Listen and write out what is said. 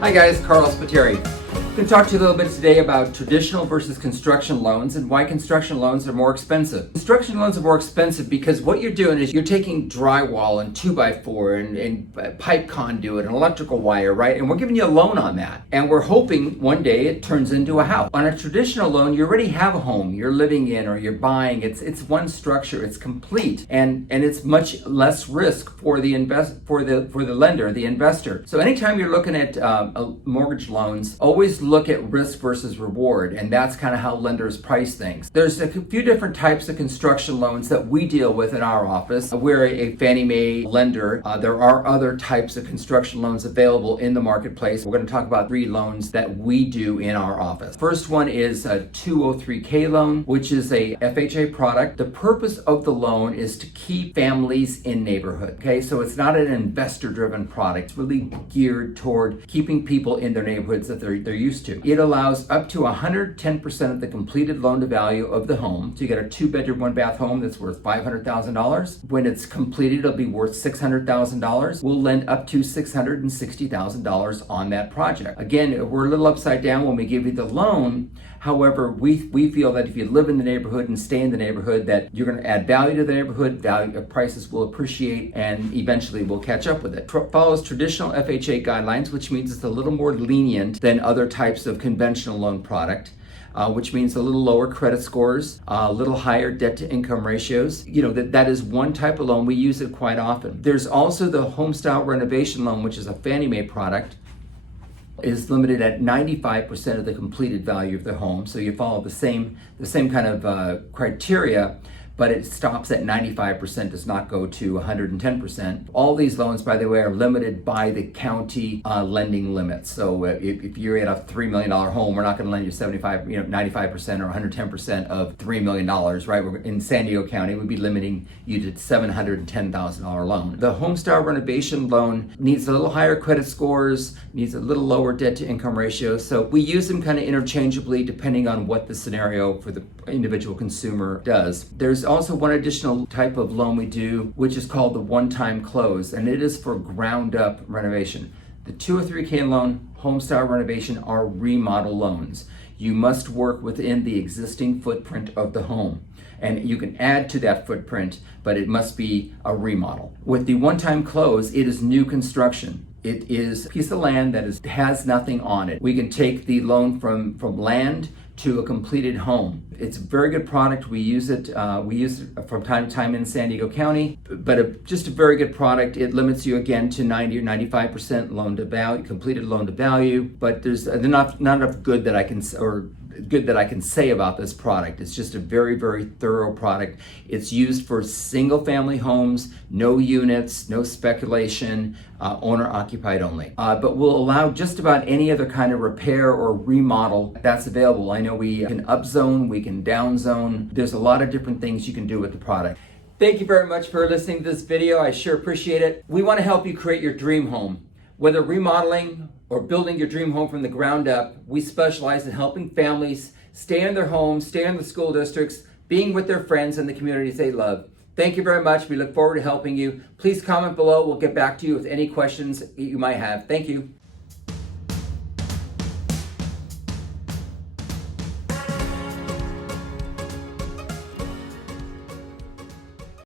Hi guys, Carl Spiteri. I'm going to talk to you a little bit today about traditional versus construction loans and why construction loans are more expensive. Construction loans are more expensive because what you're doing is you're taking drywall and 2x4 and pipe conduit and electrical wire, right? And we're giving you a loan on that. And we're hoping one day it turns into a house. On a traditional loan, you already have a home you're living in or you're buying. It's one structure, it's complete, and it's much less risk for the lender, the investor. So anytime you're looking at mortgage loans, always look at risk versus reward, and that's kind of how lenders price things. There's a few different types of construction loans that we deal with in our office. We're a Fannie Mae lender. There are other types of construction loans available in the marketplace. We're going to talk about 3 loans that we do in our office. First one is a 203K loan, which is a FHA product. The purpose of the loan is to keep families in neighborhood. Okay, so it's not an investor-driven product. It's really geared toward keeping people in their neighborhoods that they're used to. It allows up to 110% of the completed loan to value of the home. So you get a 2-bedroom, 1-bath home that's worth $500,000. When it's completed, it'll be worth $600,000. We'll lend up to $660,000 on that project. Again, we're a little upside down when we give you the loan. However, we feel that if you live in the neighborhood and stay in the neighborhood, that you're going to add value to the neighborhood, prices will appreciate, and eventually we'll catch up with it. Follows traditional FHA guidelines, which means it's a little more lenient than other types of conventional loan product. Which means a little lower credit scores, a little higher debt to income ratios. You know, that is one type of loan. We use it quite often. There's also the HomeStyle Renovation loan, which is a Fannie Mae product. Is limited at 95% of the completed value of the home. So you follow the same kind of criteria, but it stops at 95%, does not go to 110%. All these loans, by the way, are limited by the county lending limits. So if you're at a $3 million home, we're not going to lend you 95% or 110% of $3 million, right? We're in San Diego County, we'd be limiting you to $710,000 loan. The HomeStyle Renovation loan needs a little higher credit scores, needs a little lower debt to income ratio. So we use them kind of interchangeably depending on what the scenario for the individual consumer does. There's also one additional type of loan we do, which is called the one-time close, and it is for ground-up renovation. The 203K loan, HomeStyle Renovation are remodel loans. You must work within the existing footprint of the home, and you can add to that footprint, but it must be a remodel. With the one-time close, it is new construction. It is a piece of land that has nothing on it. We can take the loan from land to a completed home. It's a very good product. We use it from time to time in San Diego County, but just a very good product. It limits you again to 90 or 95% loan to value, completed loan to value, but there's not enough good that I can say about this product. It's just a very, very thorough product. It's used for single family homes, no units, no speculation, owner occupied only. But we'll allow just about any other kind of repair or remodel that's available. I know we can upzone, we can downzone. There's a lot of different things you can do with the product. Thank you very much for listening to this video. I sure appreciate it. We want to help you create your dream home. Whether remodeling or building your dream home from the ground up, we specialize in helping families stay in their homes, stay in the school districts, being with their friends and the communities they love. Thank you very much. We look forward to helping you. Please comment below. We'll get back to you with any questions you might have. Thank you.